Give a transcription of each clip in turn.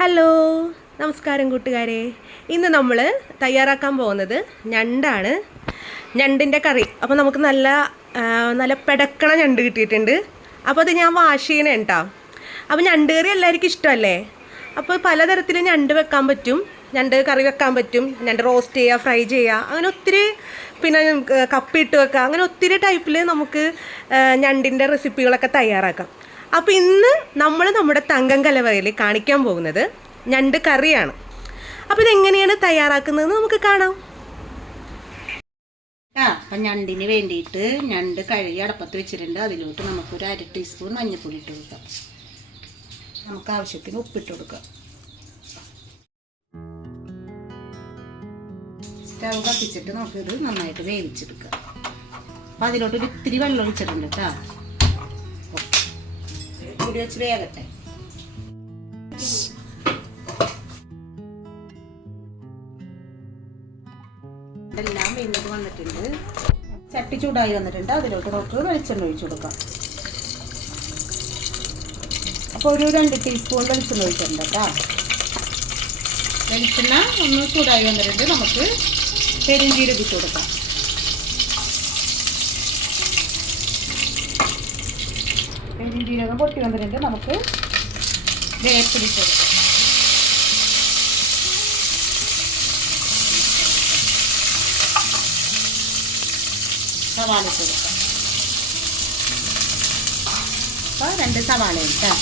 Hello, നമസ്കാരം കൂട്ടുകാരെ. ഇന്ന് നമ്മൾ തയ്യാറാക്കാൻ പോകുന്നത് ഞണ്ടാണ്. ഞണ്ടിൻ്റെ കറി. അപ്പോൾ നമുക്ക് നല്ല പെടക്കണ ഞണ്ട് കിട്ടിയിട്ടുണ്ട്. അപ്പോൾ അത് ഞാൻ വാഷ് ചെയ്യണേ കേട്ടോ. അപ്പോൾ ഞണ്ട് കറി എല്ലാവർക്കും ഇഷ്ടമല്ലേ? അപ്പോൾ പലതരത്തിൽ ഞണ്ട് വെക്കാൻ പറ്റും. ഞണ്ട് കറി വെക്കാൻ പറ്റും, ഞണ്ട് റോസ്റ്റ് ചെയ്യുക, ഫ്രൈ ചെയ്യുക, അങ്ങനെ ഒത്തിരി. പിന്നെ കപ്പിയിട്ട് വെക്കുക, അങ്ങനെ ഒത്തിരി ടൈപ്പിൽ നമുക്ക് ഞണ്ടിൻ്റെ റെസിപ്പികളൊക്കെ തയ്യാറാക്കാം. അപ്പോൾ ഇന്ന് നമ്മൾ നമ്മുടെ തങ്കം കലവറയിൽ കാണിക്കാൻ പോകുന്നത് ഞണ്ട് കറിയാണ്. അപ്പോൾ ഇതെങ്ങനെയാണ് തയ്യാറാക്കുന്നതെന്ന് നമുക്ക് കാണാം. അപ്പം ഞണ്ടിന് വേണ്ടിയിട്ട് ഞണ്ട് കഴുകി അടപ്പത്ത് വെച്ചിട്ടുണ്ട്. അതിലോട്ട് നമുക്കൊരു 1/2 ടീസ്പൂൺ മഞ്ഞൾപ്പൊടി ഇട്ട് കൊടുക്കാം. നമുക്ക് ആവശ്യത്തിന് ഉപ്പിട്ട് കൊടുക്കാം. സ്റ്റവ് കത്തിച്ചിട്ട് നമുക്കിത് നന്നായിട്ട് വേവിച്ചെടുക്കാം. അപ്പം അതിലോട്ടൊരു ഇത്തിരി വെള്ളം ഒഴിച്ചിട്ടുണ്ട് കേട്ടോ. കൂടി വെച്ച് വേകട്ടെ. എല്ലാം വെന്ത് വന്നിട്ടുണ്ട്. ചട്ടി ചൂടായി വന്നിട്ടുണ്ട്. അതിലോട്ട് നമുക്ക് വെളിച്ചെണ്ണ ഒഴിച്ചു കൊടുക്കാം. അപ്പോൾ ഒരു 2 ടീസ്പൂൺ വെളിച്ചെണ്ണ ഒഴിച്ചിട്ടുണ്ട് കേട്ടോ. വെളിച്ചെണ്ണ ഒന്ന് ചൂടായി വന്നിട്ടുണ്ട്. നമുക്ക് പെരുംജീരകം ഇട്ട് കൊടുക്കാം. പെരുംജീരകം പൊട്ടി വന്നിട്ടുണ്ട്. നമുക്ക് വേപ്പിലിട്ട് കൊടുക്കാം. സവാള ഇട്ട് കൊടുക്കാം. അപ്പോൾ 2 സവാള ഇട്ടാൽ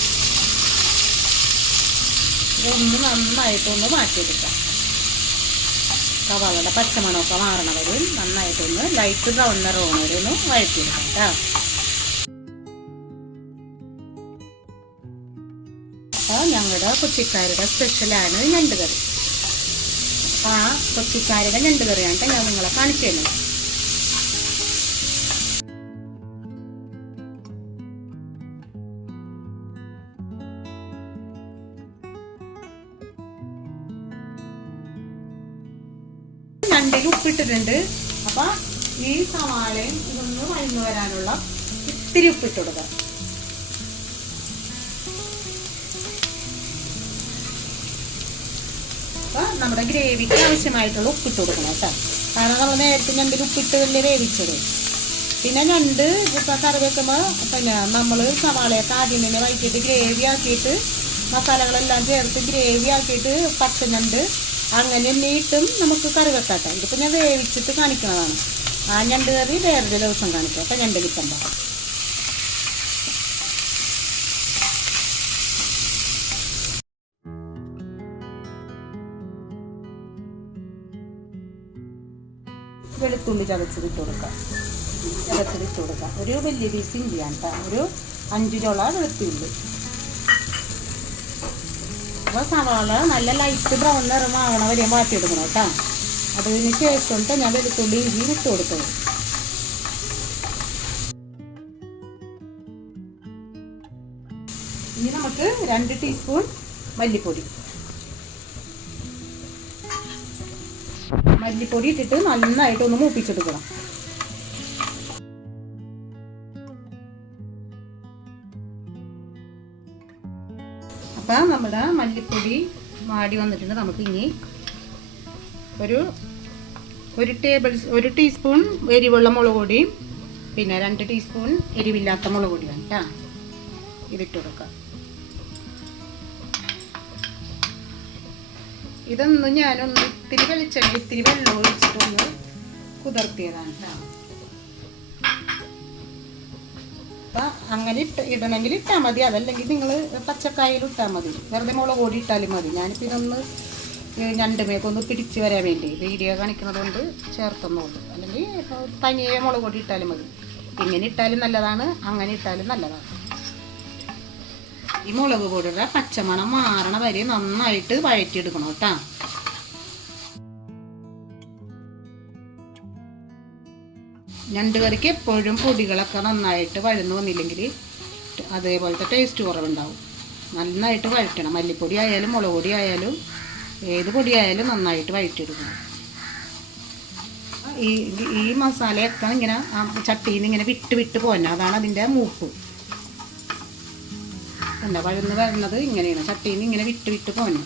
ഇതൊന്ന് നന്നായിട്ടൊന്ന് മാറ്റിയെടുക്കാം. സവാളയുടെ പച്ചമണമൊക്കെ മാറണ വരെ നന്നായിട്ടൊന്ന് ലൈറ്റ് ബ്രൗൺ നിറം വരെ ഒന്ന് വഴറ്റിയെടുക്കാം കേട്ടോ. അപ്പോൾ ഞങ്ങളുടെ കൊച്ചിക്കാരുടെ സ്പെഷ്യലാണ് ഞണ്ട് കറി. അപ്പോൾ ആ കൊച്ചിക്കാരുടെ ഞണ്ട് കറിയാണ് ഞാൻ നിങ്ങളെ കാണിച്ചു തരുന്നത്. ഞണ്ടിൽ ഉപ്പിട്ടിട്ടുണ്ട്. അപ്പം ഈ സവാളയും ഇതൊന്ന് വഴന്നു വരാനുള്ള ഇത്തിരി ഉപ്പിട്ട് കൊടുക്കുക. അപ്പം നമ്മുടെ ഗ്രേവിക്ക് ആവശ്യമായിട്ടുള്ള ഉപ്പിട്ട് കൊടുക്കണം കേട്ടോ. കാരണം നമ്മൾ നേരത്തെ ഞണ്ടിൽ ഉപ്പിട്ട് വലിയ വേവിച്ചത്. പിന്നെ ഞണ്ട് ഇപ്പം കറി വെക്കുമ്പോൾ പിന്നെ നമ്മൾ സവാളയൊക്കെ ആദ്യം തന്നെ വഴറ്റിയിട്ട് ഗ്രേവി ആക്കിയിട്ട് മസാലകളെല്ലാം ചേർത്ത് ഗ്രേവി ആക്കിയിട്ട് പച്ചഞണ്ട് അങ്ങനെ നീട്ടും നമുക്ക് കറി വെക്കാട്ടോ. ഇതിപ്പോൾ ഞാൻ വേവിച്ചിട്ട് കാണിക്കുന്നതാണ്. ആ ഞണ്ട് കറി വേറൊരു ദിവസം കാണിക്കാം. അപ്പം ഞണ്ട് കിട്ടുമ്പോൾ വെളുത്തുള്ളി ചതച്ചിട്ട് കൊടുക്കാം. ഒരു വലിയ പീസ് ഇഞ്ചിയാണ് കേട്ടോ. ഒരു 5 ചോള വെളുത്തുള്ളി. അപ്പോൾ സവാള നല്ല ലൈറ്റ് ബ്രൗൺ നിറമാകണ വരെ മാറ്റിയെടുക്കണം കേട്ടോ. അതിന് ശേഷം ഞാൻ വെളുത്തുള്ളി ഇഞ്ചി ഇട്ട് കൊടുത്തത്. ഇനി നമുക്ക് 2 ടീസ്പൂൺ മല്ലിപ്പൊടി ഇട്ടിട്ട് നന്നായിട്ടൊന്ന് മൂപ്പിച്ചെടുക്കണം. അപ്പം നമ്മുടെ മല്ലിപ്പൊടി വാടി വന്നിട്ടുണ്ട്. നമുക്ക് ഇനി ഒരു ടീസ്പൂൺ എരിവുള്ള മുളക് പൊടിയും പിന്നെ 2 ടീസ്പൂൺ എരിവില്ലാത്ത മുളക് പൊടിയാണ് കേട്ടോ. ഇതിട്ട് കൊടുക്കാം. ഇതൊന്ന് ഞാനൊന്ന് ഇത്തിരി വെള്ളം ഒഴിച്ചിട്ടൊന്ന് കുതിർത്തിയതാണ് കേട്ടോ. അപ്പം അങ്ങനെ ഇടണമെങ്കിൽ ഇട്ടാൽ മതി. അതല്ലെങ്കിൽ നിങ്ങൾ പച്ചക്കായയിൽ ഇട്ടാൽ മതി. വെറുതെ മുളക് പൊടി ഇട്ടാലും മതി. ഞാനിപ്പോൾ ഇതൊന്ന് ഞണ്ടുമേക്കൊന്ന് പിടിച്ച് വരാൻ വേണ്ടി വീഡിയോ കാണിക്കുന്നത് കൊണ്ട് ചേർത്തൊന്നുള്ളൂ. അല്ലെങ്കിൽ തനിയെ മുളക് പൊടി ഇട്ടാലും മതി. ഇങ്ങനെ ഇട്ടാലും നല്ലതാണ്, അങ്ങനെ ഇട്ടാലും നല്ലതാണ്. ഈ മുളക് പൊടിയുടെ പച്ചമണം മാറണ വരെ നന്നായിട്ട് വഴറ്റിയെടുക്കണം കേട്ടോ. ഞണ്ട് കറിക്ക് എപ്പോഴും പൊടികളൊക്കെ നന്നായിട്ട് വഴന്നു വന്നില്ലെങ്കിൽ അതേപോലത്തെ ടേസ്റ്റ് കുറവുണ്ടാവും. നന്നായിട്ട് വഴറ്റണം. മല്ലിപ്പൊടി ആയാലും മുളക് പൊടി ആയാലും ഏത് പൊടിയായാലും നന്നായിട്ട് വഴറ്റിയെടുക്കണം. ഈ മസാലയൊക്കെ ഇങ്ങനെ ചട്ടിയിൽ നിന്ന് ഇങ്ങനെ വിട്ട് പോരണം. അതാണ് അതിൻ്റെ മൂപ്പ്. കണ്ട വഴന്ന് വരുന്നത് ഇങ്ങനെയാണ്, ചട്ടിയിൽ നിന്ന് ഇങ്ങനെ വിട്ട് വിട്ട് പോകണം.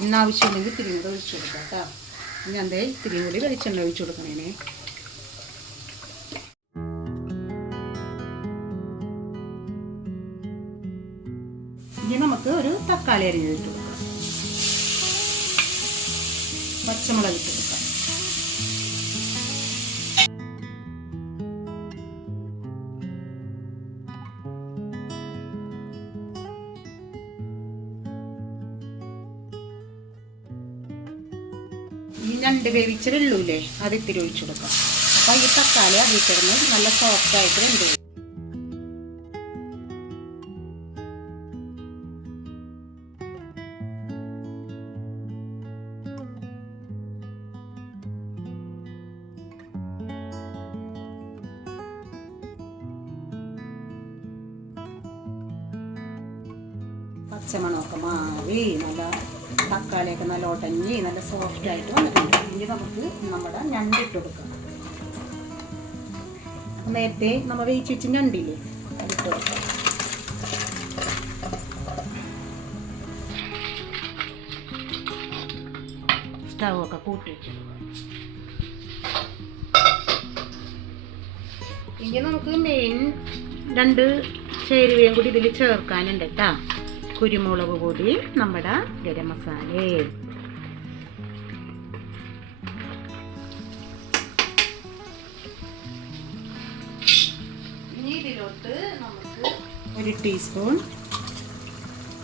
എന്നാവശ്യമുണ്ടെങ്കിൽ ഇത്തിരി കൂടി ഒഴിച്ചു കൊടുക്കാം കേട്ടോ. ഇനി അതേ ഇത്തിരി കൂടി വെളിച്ചെണ്ണ ഒഴിച്ചു കൊടുക്കണേ. ഇനി നമുക്ക് ഒരു തക്കാളി അരിഞ്ഞ് ഇട്ട് കൊടുക്കാം, പച്ചമുളക് ഇട്ട് കൊടുക്കാം. ഈ ഞണ്ട് വേവിച്ചിട്ടുള്ളൂല്ലേ, അത് ഇത്തിരി ഒഴിച്ചു കൊടുക്കാം. അപ്പം ഈ തക്കാളി അതിൽ കിടന്ന് നല്ല സോഫ്റ്റായിട്ട് വെന്ത് വരും. പച്ചമണമൊക്കെ മാറി നല്ല തക്കാളിയൊക്കെ നല്ല ഒടഞ്ഞ് നല്ല സോഫ്റ്റ് ആയിട്ട് വന്നിട്ടുണ്ട്. ഇനി നമുക്ക് നമ്മുടെ ഞണ്ട് ഇട്ട് കൊടുക്കാം. നേരത്തെ നമ്മൾ വേവിച്ച് വെച്ച് ഞണ്ടില്ലേ, അതിട്ട് കൊടുക്കാം. സ്റ്റവൊക്കെ കൂട്ടി വെച്ചു. ഇനി നമുക്ക് മെയിൻ 2 ചേരുവയും കൂടി ഇതിൽ ചേർക്കാനുണ്ട് കേട്ടോ. കുരുമുളക് പൊടി, നമ്മുടെ ഗരം മസാല, ഇനി ഇതിലോട്ട് നമുക്ക് 1 ടീസ്പൂൺ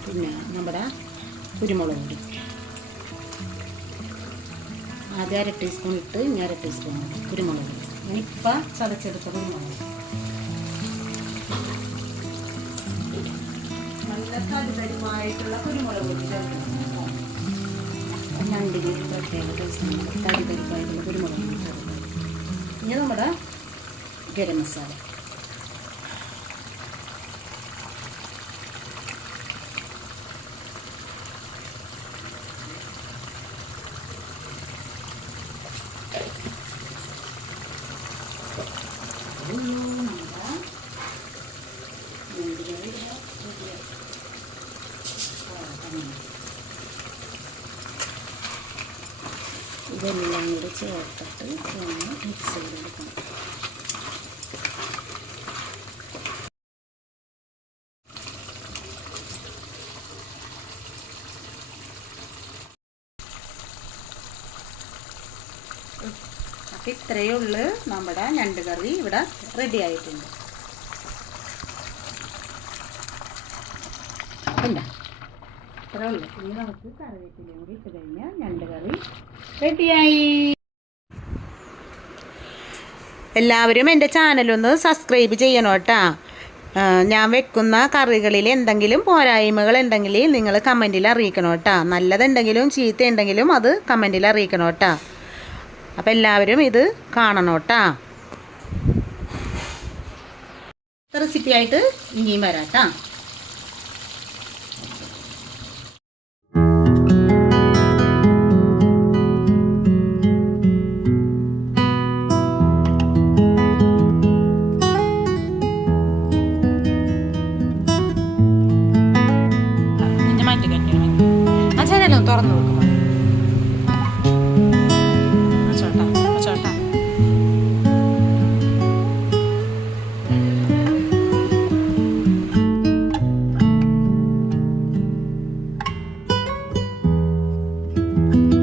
പിന്നെ നമ്മുടെ കുരുമുളക് പൊടി, ആദ്യം 1/2 ടീസ്പൂൺ ഇട്ട് ഇനി 1/2 ടീസ്പൂൺ കുരുമുളക് പൊടി. ഞാനിപ്പോൾ ചതച്ചെടുത്ത കുരുമുളക് നല്ല തരിതരിമായിട്ടുള്ള കുരുമുളക് പൊടി ചേർക്കണം. ഞണ്ടിന് ഒരു പ്രത്യേക ടേസ്റ്റാണ് തരിതരിപ്പായിട്ടുള്ള കുരുമുളക് പൊടി ചേർക്കുന്നത്. ഇനി നമ്മുടെ ഗരം മസാല, ഇതെല്ലാം കൂടി ചേർത്തിട്ട് ഒന്ന് മിക്സ് ചെയ്തെടുക്കണം. അപ്പം ഇത്രയേ ഉള്ളൂ, നമ്മുടെ ഞണ്ട് കറി ഇവിടെ റെഡി ആയിട്ടുണ്ട്. എന്താ ഇത്രേ ഉള്ളൂ. ഇനി നമുക്ക് കറിവേപ്പിലയും കൂടി ഇട്ട് കഴിഞ്ഞാൽ ഞണ്ട് കറി റെഡിയായി. എല്ലാവരും എൻ്റെ ചാനലൊന്ന് സബ്സ്ക്രൈബ് ചെയ്യണം കേട്ടോ. ഞാൻ വെക്കുന്ന കറികളിൽ എന്തെങ്കിലും പോരായ്മകൾ ഉണ്ടെങ്കിൽ നിങ്ങൾ കമൻറ്റിൽ അറിയിക്കണം കേട്ടോ. നല്ലതുണ്ടെങ്കിലും ചീത്തയുണ്ടെങ്കിലും അത് കമൻറ്റിൽ അറിയിക്കണം കേട്ടോ. അപ്പം എല്ലാവരും ഇത് കാണണം കേട്ടോ. റെസിപ്പിയായിട്ട് ഇനിയും വരാം കേട്ടോ. തുറന്നു നോക്കും.